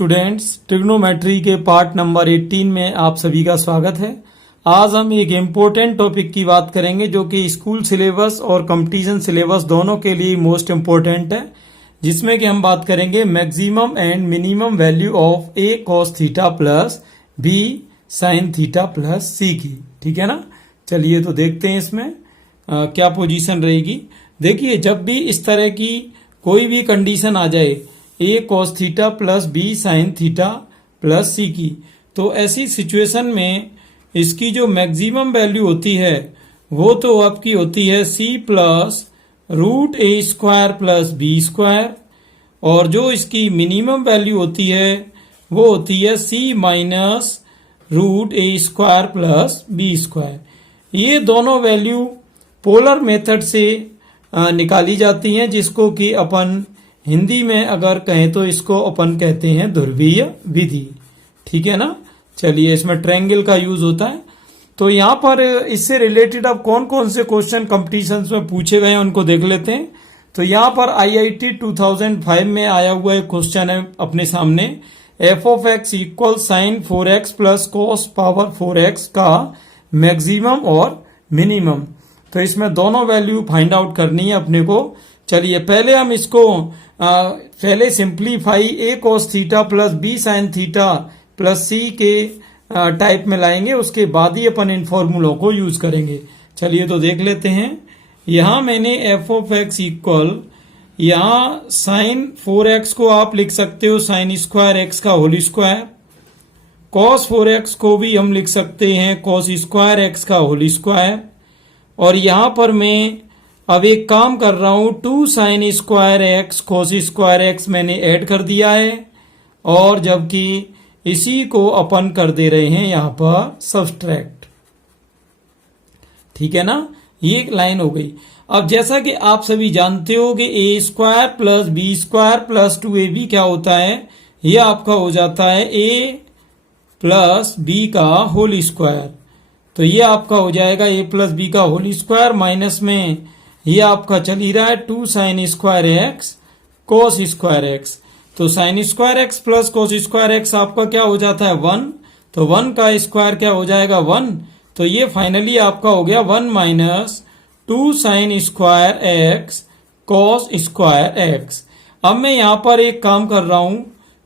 Students, trigonometry के part number 18 में आप सभी का स्वागत है। आज हम एक इम्पोर्टेंट टॉपिक की बात करेंगे जो कि स्कूल सिलेबस और कंपटीशन सिलेबस दोनों के लिए मोस्ट इम्पोर्टेंट है, जिसमें कि हम बात करेंगे maximum and minimum value of a cos theta plus b sine theta plus c की। ठीक है ना। चलिए तो देखते हैं इसमें क्या पोजीशन रहेगी। देखिए, जब भी इस तरह की कोई भी कंडीशन आ जाए a cos theta plus b sine theta plus c की, तो ऐसी सिचुएशन में इसकी जो मैक्सिमम वैल्यू होती है वो तो आपकी होती है सी प्लस रूट ए स्क्वायर प्लस बी स्क्वायर, और जो इसकी मिनिमम वैल्यू होती है वो होती है सी माइनस रूट ए स्क्वायर प्लस बी स्क्वायर। ये दोनों वैल्यू पोलर मेथड से निकाली जाती हैं, जिसको कि अपन हिंदी में अगर कहें तो इसको अपन कहते हैं ध्रुवीय विधि। ठीक है ना। चलिए, इसमें ट्रायंगल का यूज होता है। तो यहाँ पर इससे रिलेटेड अब कौन कौन से क्वेश्चन कंपटीशंस में पूछे गए हैं उनको देख लेते हैं। तो यहाँ पर IIT 2005 में आया हुआ एक क्वेश्चन है अपने सामने, F of X equal sine 4x plus cos power 4x का मैक्सिमम और मिनिमम। तो इसमें दोनों वैल्यू फाइंड आउट करनी है अपने को। चलिए, पहले हम इसको पहले simplify a cos theta plus b sine theta plus c के टाइप में लाएंगे, उसके बाद ही अपन इन फॉर्मूलों को यूज करेंगे। चलिए तो देख लेते हैं। यहां मैंने एफ ऑफ एक्स इक्वल, यहां साइन 4x को आप लिख सकते हो साइन स्क्वायर एक्स का होल स्क्वायर, कॉस 4x को भी हम लिख सकते हैं कॉस स्क्वायर एक्स का होल स्क्वायर, और यहां पर मैं अब एक काम कर रहा हूं, 2 sine square x cos square x मैंने ऐड कर दिया है, और जबकि इसी को अपन कर दे रहे हैं यहां पर सब्सट्रैक्ट। ठीक है ना। ये एक लाइन हो गई। अब जैसा कि आप सभी जानते हो कि a square plus b square plus 2ab क्या होता है, ये आपका हो जाता है ए प्लस बी का होल स्क्वायर। तो ये आपका हो जाएगा ए प्लस बी का होल स्क्वायर, माइनस में ये आपका चल ही रहा है 2 sine square x cos square x. तो sine square x plus cos square x आपका क्या हो जाता है 1, तो 1 का स्क्वायर क्या हो जाएगा 1। तो ये फाइनली आपका हो गया 1 minus 2 sine square x cos square x. अब मैं यहां पर एक काम कर रहा हूं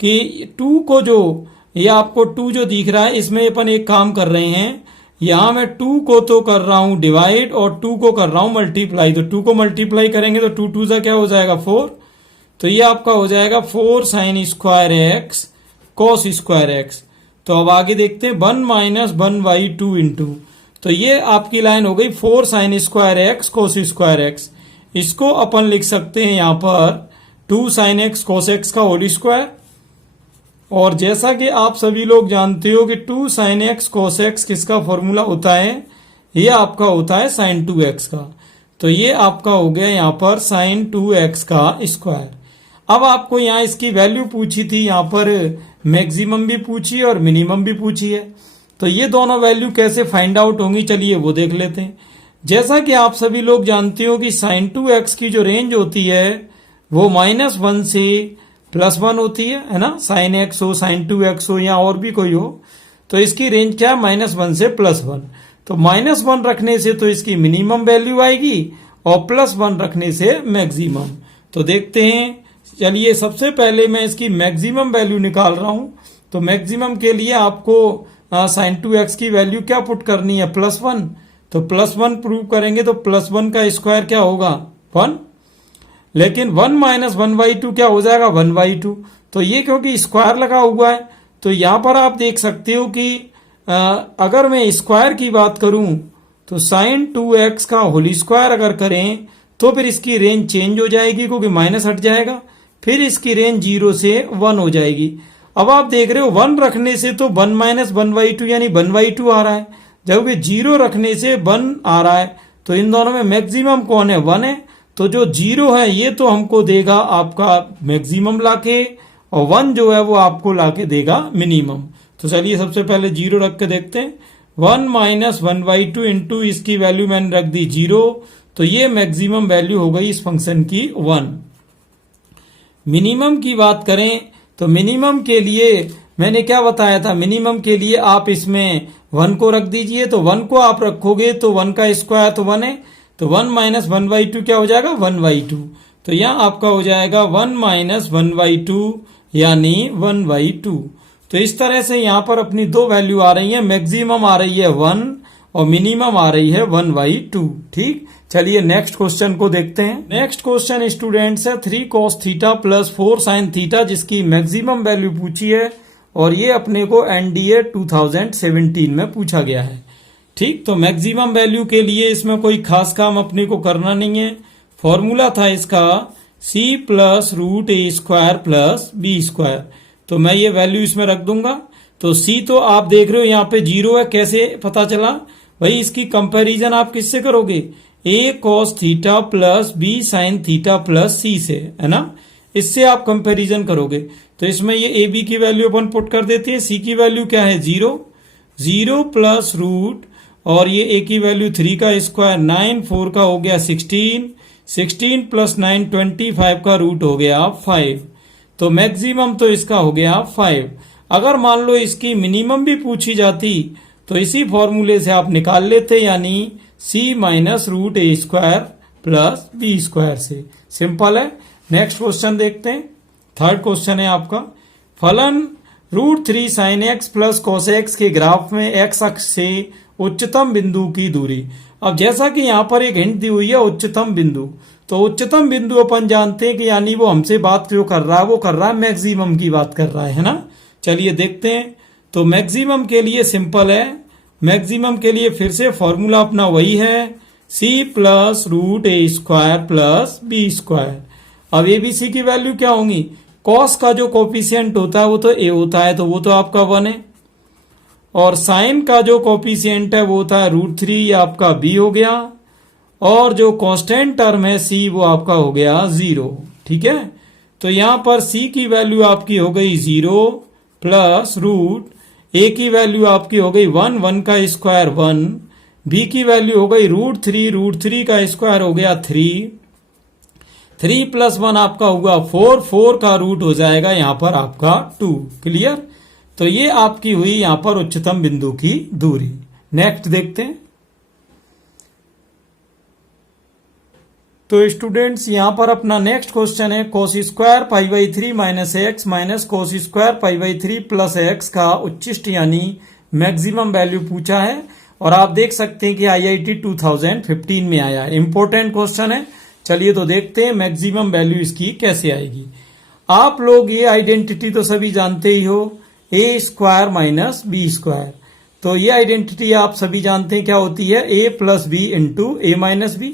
कि 2 को जो ये आपको 2 जो दिख रहा है, इसमें अपन एक काम कर रहे हैं, यहां मैं 2 को तो कर रहा हूं डिवाइड और 2 को कर रहा हूं मल्टीप्लाई। तो 2 को मल्टीप्लाई करेंगे तो 2 2 क्या हो जाएगा 4। तो ये आपका हो जाएगा 4 sign square x cos square x. तो अब आगे देखते हैं 1 माइनस 1/2 इंटू, तो ये आपकी लाइन हो गई 4 sign square x cos square x. इसको अपन लिख सकते हैं यहां पर 2 साइन एक्स कॉस एक्स का होल स्क्वायर, और जैसा कि आप सभी लोग जानते हो कि 2 साइन एक्स कॉस एक्स किसका फॉर्मूला होता है, ये आपका होता है साइन 2x का। तो ये आपका हो गया यहां पर साइन 2x का स्क्वायर। अब आपको यहां इसकी वैल्यू पूछी थी, यहां पर मैक्सिमम भी पूछी और मिनिमम भी पूछी है। तो ये दोनों वैल्यू कैसे फाइंड आउट होंगी, चलिए वो देख लेते हैं। जैसा कि आप सभी लोग जानते हो कि साइन 2x की जो रेंज होती है वो -1 से +1 होती है ना। साइन एक्स हो, साइन 2x हो, या और भी कोई हो, तो इसकी रेंज क्या है -1 से +1। तो -1 रखने से तो इसकी मिनिमम वैल्यू आएगी और +1 रखने से मैक्सिमम। तो देखते हैं। चलिए, सबसे पहले मैं इसकी मैक्सिमम वैल्यू निकाल रहा हूं। तो मैक्सिमम के लिए आपको साइन 2x की वैल्यू क्या पुट करनी है +1। तो +1 प्रूव करेंगे तो +1 का स्क्वायर क्या होगा 1, लेकिन 1 माइनस 1/2 क्या हो जाएगा 1/2। तो ये क्योंकि स्क्वायर लगा हुआ है, तो यहां पर आप देख सकते हो कि अगर मैं स्क्वायर की बात करूं तो साइन 2x का होल स्क्वायर अगर करें तो फिर इसकी रेंज चेंज हो जाएगी, क्योंकि माइनस हट जाएगा, फिर इसकी रेंज 0 से 1 हो जाएगी। अब आप देख रहे हो 1 रखने से तो 1 माइनस 1/2 यानी 1/2 आ रहा है, जबकि 0 रखने से 1 आ रहा है। तो इन दोनों में मैक्सिमम कौन है 1 है। तो जो 0 है ये तो हमको देगा आपका मैक्सिमम लाके, और 1 जो है वो आपको लाके देगा मिनिमम। तो चलिए सबसे पहले 0 रख के देखते हैं। 1 माइनस 1/2 इंटू इसकी वैल्यू मैंने रख दी 0, तो ये मैक्सिमम वैल्यू हो गई इस फंक्शन की 1। मिनिमम की बात करें तो मिनिमम के लिए मैंने क्या बताया था, मिनिमम के लिए आप इसमें 1 को रख दीजिए। तो 1 को आप रखोगे तो 1 का स्क्वायर तो 1 है, तो 1 माइनस 1/2 क्या हो जाएगा, 1/2। तो यहाँ आपका हो जाएगा 1 माइनस 1/2 यानी 1/2। तो इस तरह से यहाँ पर अपनी दो वैल्यू आ रही है, मैक्सिमम आ रही है 1 और मिनिमम आ रही है 1/2। ठीक, चलिए नेक्स्ट क्वेश्चन को देखते हैं। नेक्स्ट क्वेश्चन स्टूडेंट्स है 3 cos theta plus 4 sin theta, जिसकी मैक्सिमम वैल्यू पूछी है और ये अपने को एनडीए 2017 में पूछा गया है। ठीक, तो मैक्सिमम वैल्यू के लिए इसमें कोई खास काम अपने को करना नहीं है। फॉर्मूला था इसका c प्लस रूट ए स्क्वायर प्लस बी स्क्वायर। तो मैं ये वैल्यू इसमें रख दूंगा। तो c तो आप देख रहे हो यहाँ पे 0 है, कैसे पता चला भाई, इसकी कंपैरिजन आप किससे करोगे, a cos theta plus b sin theta plus c से, है ना, इससे आप कंपैरिजन करोगे। तो इसमें ये ए बी की वैल्यू अपन पुट कर देते हैं। सी की वैल्यू क्या है 0 प्लस रूट और ये ए की वैल्यू 3 का स्क्वायर 9, 4 का हो गया 16 प्लस 9 25 का रूट हो गया 5। तो मैक्सिमम तो इसका हो गया 5। अगर मान लो इसकी मिनिमम भी पूछी जाती तो इसी फॉर्मूले से आप निकाल लेते, यानी c माइनस रूट ए स्क्वायर प्लस बी स्क्वायर से। सिंपल है। नेक्स्ट क्वेश्चन देखते हैं। थर्ड क्वेश्चन है आपका, फलन √3 sin x plus cos x के ग्राफ में x अक्ष से उच्चतम बिंदु की दूरी। अब जैसा कि यहाँ पर एक हिंट दी हुई है उच्चतम बिंदु, तो उच्चतम बिंदु अपन जानते हैं कि यानी वो हमसे बात जो कर रहा है वो कर रहा है मैक्सिमम की बात कर रहा है ना। चलिए देखते हैं। तो मैक्सिमम के लिए सिंपल है, मैक्सिमम के लिए फिर से फॉर्मूला अपना वही है c प्लस रूट ए स्क्वायर प्लस बी स्क्वायर। अब एबीसी की वैल्यू क्या होंगी, कॉस का जो कोफिशिएंट होता है वो तो ए होता है, तो वो तो आपका 1 है, और साइन का जो कोफिशिएंट है वो होता है √3, ये आपका बी हो गया, और जो कांस्टेंट टर्म है सी वो आपका हो गया 0। ठीक है, तो यहां पर सी की वैल्यू आपकी हो गई 0 प्लस रूट ए की वैल्यू आपकी हो गई 1 का स्क्वायर 1, बी की वैल्यू हो गई √3 का स्क्वायर हो गया 3 प्लस 1 आपका हुआ 4 का रूट हो जाएगा यहां पर आपका 2। क्लियर। तो ये आपकी हुई यहां पर उच्चतम बिंदु की दूरी। नेक्स्ट देखते हैं। तो स्टूडेंट्स यहां पर अपना नेक्स्ट क्वेश्चन है cos square π/3 minus x minus cos square π/3 plus x का उच्चिष्ट यानी मैक्सिमम वैल्यू पूछा है, और आप देख सकते हैं कि IIT 2015 में आया है। इंपॉर्टेंट क्वेश्चन है। चलिए तो देखते हैं मैक्सिमम वैल्यू इसकी कैसे आएगी। आप लोग ये आइडेंटिटी तो सभी जानते ही हो, ए स्क्वायर माइनस बी स्क्वायर। तो ये आइडेंटिटी आप सभी जानते हैं क्या होती है, a plus B into A minus B.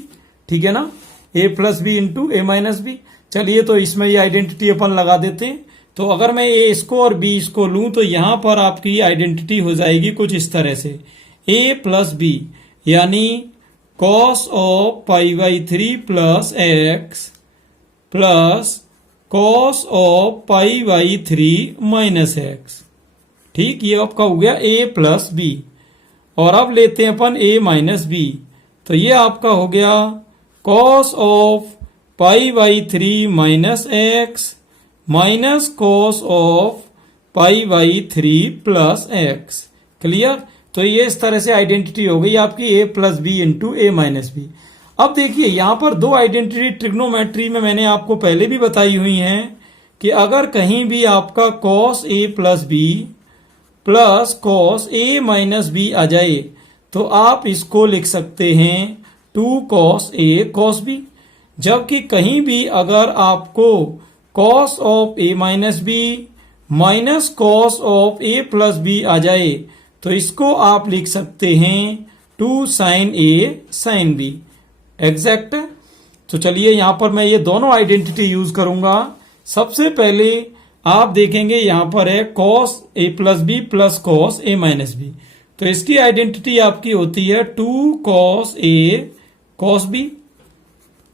ठीक है ना, ए plus B into A minus B. चलिए तो इसमें ये आइडेंटिटी अपन लगा देते हैं। तो अगर मैं ए इसको और बी इसको लूं तो यहां पर आपकी आइडेंटिटी हो जाएगी कुछ इस तरह से, ए प्लस बी यानी cos of π/3 plus x plus cos of π/3 minus x. ठीक, ये आपका हो गया a प्लस बी, और अब लेते हैं अपन a माइनस बी। तो ये आपका हो गया cos of π/3 minus x minus cos of π/3 plus x. Clear. तो ये इस तरह से आइडेंटिटी हो गई आपकी a plus B into A minus B. अब देखिए यहां पर दो आइडेंटिटी ट्रिग्नोमेट्री में मैंने आपको पहले भी बताई हुई हैं कि अगर कहीं भी आपका cos a plus B plus cos a minus b आ जाए तो आप इसको लिख सकते हैं 2 cos a cos b। जबकि कहीं भी अगर आपको cos of a minus B minus cos of a plus b आ जाए तो इसको आप लिख सकते हैं 2 sin a sin b। Exact. तो चलिए यहां पर मैं ये दोनों आइडेंटिटी यूज करूंगा। सबसे पहले आप देखेंगे यहां पर है cos a plus B plus cos a minus B. तो इसकी आइडेंटिटी आपकी होती है 2 cos a cos b।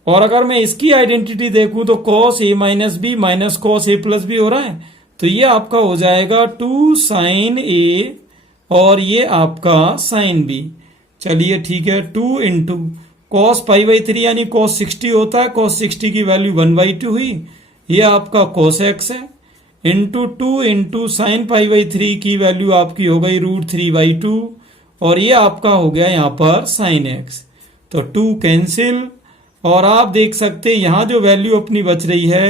और अगर मैं इसकी आइडेंटिटी देखूं तो cos a minus B minus cos a plus B हो रहा है, तो ये आपका हो जाएगा 2 sin a और ये आपका sin b। चलिए ठीक है, 2 इंटू cos π/3 यानी cos 60 होता है, cos 60 की वैल्यू 1/2 हुई, ये आपका cos x है, इंटू 2 इंटू साइन π/3 की वैल्यू आपकी हो गई √3/2 और ये आपका हो गया यहाँ पर साइन x। तो 2 कैंसिल और आप देख सकते हैं यहां जो वैल्यू अपनी बच रही है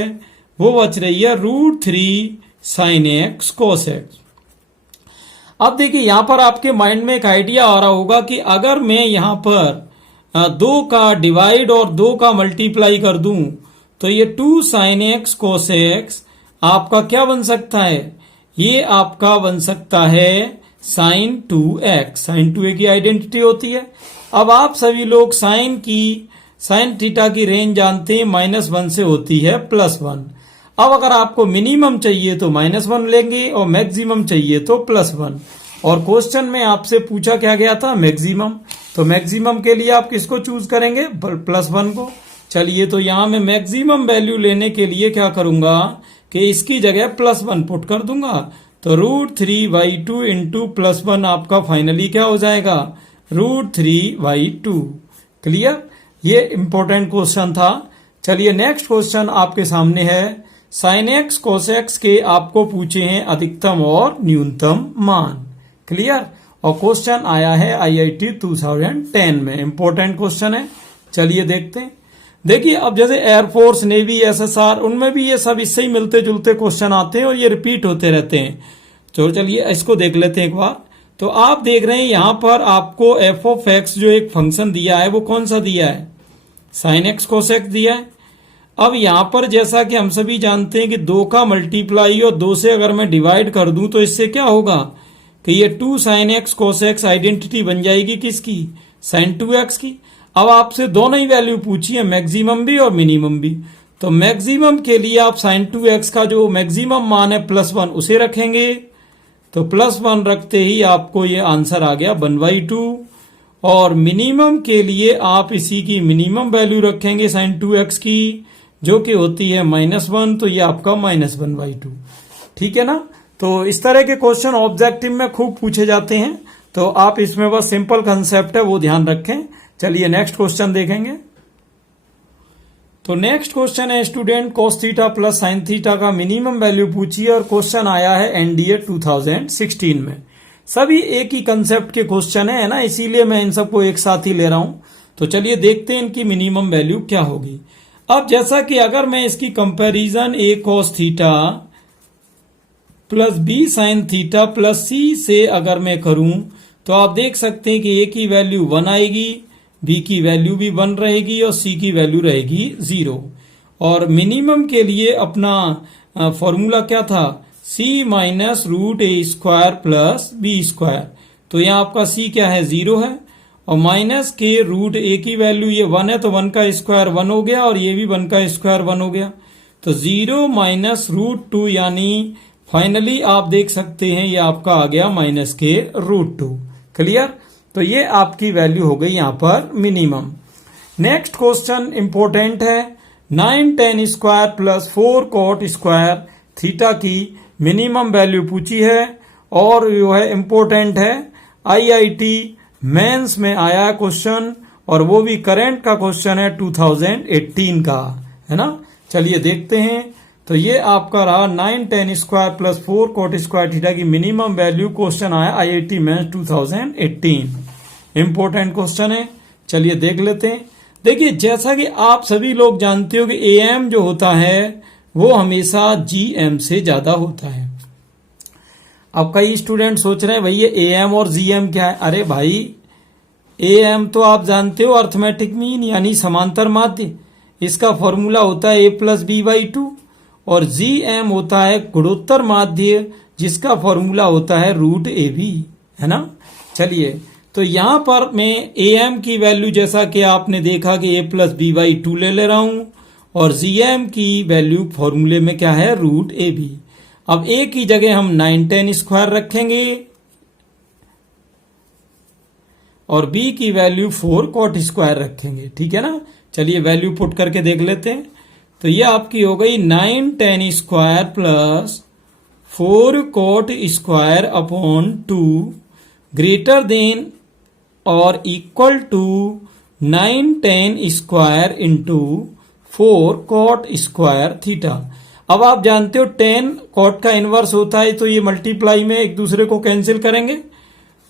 वो बच रही है √3 साइन x cos x। अब देखिए यहां पर आपके माइंड में एक आइडिया आ रहा होगा कि अगर मैं यहां पर 2 का डिवाइड और 2 का मल्टीप्लाई कर दूं तो ये 2 साइन x cos x आपका क्या बन सकता है, ये आपका बन सकता है साइन 2x। साइन 2a की आइडेंटिटी होती है। अब आप सभी लोग साइन थीटा की रेंज जानते हैं, -1 से होती है +1। अब अगर आपको मिनिमम चाहिए तो -1 लेंगे और मैक्सिमम चाहिए तो +1। और क्वेश्चन में आपसे पूछा क्या गया था, मैक्सिमम। तो मैक्सिमम के लिए आप किसको चूज करेंगे, +1 को। चलिए तो यहां मैं मैक्सिमम वैल्यू लेने के लिए क्या करूंगा कि इसकी जगह +1 पुट कर दूंगा। तो √3/2 इंटू +1 आपका फाइनली क्या हो जाएगा, √3/2। क्लियर, ये इंपॉर्टेंट क्वेश्चन था। चलिए नेक्स्ट क्वेश्चन आपके सामने है। साइन x cos x के आपको पूछे हैं अधिकतम और न्यूनतम मान। क्लियर, और क्वेश्चन आया है IIT 2010 में, इंपॉर्टेंट क्वेश्चन है। चलिए देखते हैं। देखिए अब जैसे एयरफोर्स, नेवी, SSR उनमें भी ये सब इससे ही मिलते जुलते क्वेश्चन आते हैं और ये रिपीट होते रहते हैं। तो चलिए इसको देख लेते हैं एक बार। तो आप देख रहे हैं यहां पर आपको f(x) जो एक फंक्शन दिया है वो कौन सा दिया है, साइन x cos x दिया है। अब यहां पर जैसा कि हम सभी जानते हैं कि 2 का मल्टीप्लाई और 2 से अगर मैं डिवाइड कर दूं तो इससे क्या होगा कि ये 2 sine x cos x identity बन जाएगी किसकी, साइन 2x की। अब आपसे दोनों ही वैल्यू पूछी है, मैक्सिमम भी और मिनिमम भी। तो मैक्सिमम के लिए आप साइन 2x का जो मैक्सिमम मान है +1 उसे रखेंगे। तो +1 रखते ही आपको ये आंसर आ गया 1/2। और मिनिमम के लिए आप इसी की मिनिमम वैल्यू रखेंगे साइन 2x की, जो कि होती है -1। तो ये आपका -1/2। ठीक है ना। तो इस तरह के क्वेश्चन ऑब्जेक्टिव में खूब पूछे जाते हैं, तो आप इसमें बस सिंपल कंसेप्ट है वो ध्यान रखें। चलिए नेक्स्ट क्वेश्चन देखेंगे। तो नेक्स्ट क्वेश्चन है student, cos theta plus sine theta का मिनिमम वैल्यू पूछिए और क्वेश्चन आया है NDA 2016 में। सभी एक ही कंसेप्ट के क्वेश्चन है ना, इसीलिए मैं इन सबको एक साथ ही ले रहा हूं। तो चलिए देखते हैं इनकी मिनिमम वैल्यू क्या होगी। अब जैसा कि अगर मैं इसकी comparison a cos theta plus b sign theta plus c से अगर मैं करूं तो आप देख सकते हैं कि a की वैल्यू 1 आएगी, b की वैल्यू भी 1 रहेगी और c की वैल्यू रहेगी 0। और मिनिमम के लिए अपना फॉर्मूला क्या था, c minus √a² plus b²। तो यहाँ आपका c क्या है, 0 है, और माइनस के √a की वैल्यू ये 1 है तो 1 का स्क्वायर 1 हो गया और ये भी 1 का स्क्वायर 1 हो गया। तो 0 माइनस √2 यानी फाइनली आप देख सकते हैं ये आपका आ गया माइनस के √2। क्लियर, तो ये आपकी वैल्यू हो गई यहां पर मिनिमम। नेक्स्ट क्वेश्चन इंपॉर्टेंट है। 9 tan square plus 4 cot square theta की मिनिमम वैल्यू पूछी है और जो है इंपॉर्टेंट है, IIT मेंस में आया है क्वेश्चन और वो भी करंट का क्वेश्चन है 2018 का, है ना। चलिए देखते हैं। तो ये आपका रहा 9 tan square plus 4 cot square theta की मिनिमम वैल्यू, क्वेश्चन आया IIT मेंस 2018। इंपॉर्टेंट क्वेश्चन है, चलिए देख लेते हैं। देखिए जैसा कि आप सभी लोग जानते हो कि AM जो होता है वो हमेशा GM से ज्यादा होता है। अब कई स्टूडेंट सोच रहे हैं भैया AM और GM क्या है। अरे भाई AM तो आप जानते हो अर्थमेटिक मीन यानी समांतर माध्य, इसका फॉर्मूला होता है a+b/2। और GM होता है गुणोत्तर माध्य जिसका फॉर्मूला होता है √AB, है ना। चलिए तो यहां पर मैं AM की वैल्यू जैसा कि आपने देखा कि a+b/2 ले रहा हूं और GM की वैल्यू फॉर्मूले में क्या है, √AB। अब A की जगह हम 9 tan स्क्वायर रखेंगे और B की वैल्यू 4 cot स्क्वायर रखेंगे, ठीक है ना। चलिए वैल्यू पुट करके देख लेते हैं। तो ये आपकी हो गई 9 tan square plus 4 cot square upon 2 greater than और equal to 9 tan square into 4 cot square theta. अब आप जानते हो tan cot का इनवर्स होता है, तो ये मल्टीप्लाई में एक दूसरे को कैंसिल करेंगे,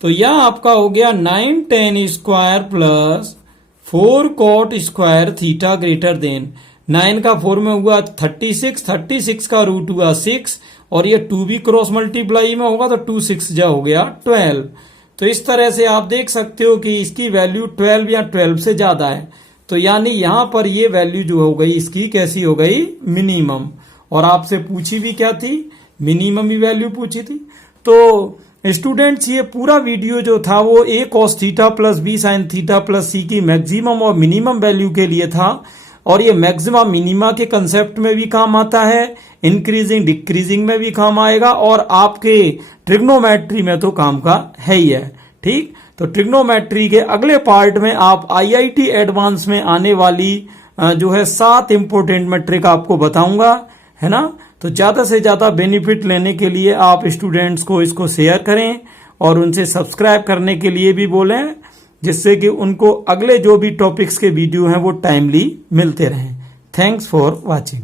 तो यह आपका हो गया 9 tan square plus 4 cot square theta greater than 9 का 4 में हुआ 36 का रूट हुआ 6 और ये 2 भी क्रॉस मल्टीप्लाई में होगा तो 2 6 जा हो गया 12। तो इस तरह से आप देख सकते हो कि इसकी वैल्यू 12 या 12 से ज्यादा है, तो यानी यहां पर ये वैल्यू जो हो गई इसकी कैसी हो गई, मिनिमम। और आपसे पूछी भी क्या थी, मिनिमम ही वैल्यू पूछी थी। तो स्टूडेंट्स ये पूरा वीडियो जो था वो a cos theta plus b sin theta plus c की मैक्सिमम और मिनिमम वैल्यू के लिए था, और ये मैक्सिमा मिनिमा के कंसेप्ट में भी काम आता है, इंक्रीजिंग डिक्रीजिंग में भी काम आएगा, और आपके ट्रिग्नोमेट्री में तो काम का है ही है। ठीक, तो ट्रिग्नोमेट्री के अगले पार्ट में आप IIT एडवांस में आने वाली जो है 7 इंपोर्टेंट मेट्रिक आपको बताऊंगा, है ना। तो ज्यादा से ज्यादा बेनिफिट लेने के लिए आप स्टूडेंट्स को इसको शेयर करें और उनसे सब्सक्राइब करने के लिए भी बोलें, जिससे कि उनको अगले जो भी टॉपिक्स के वीडियो हैं वो टाइमली मिलते रहें। Thanks for watching.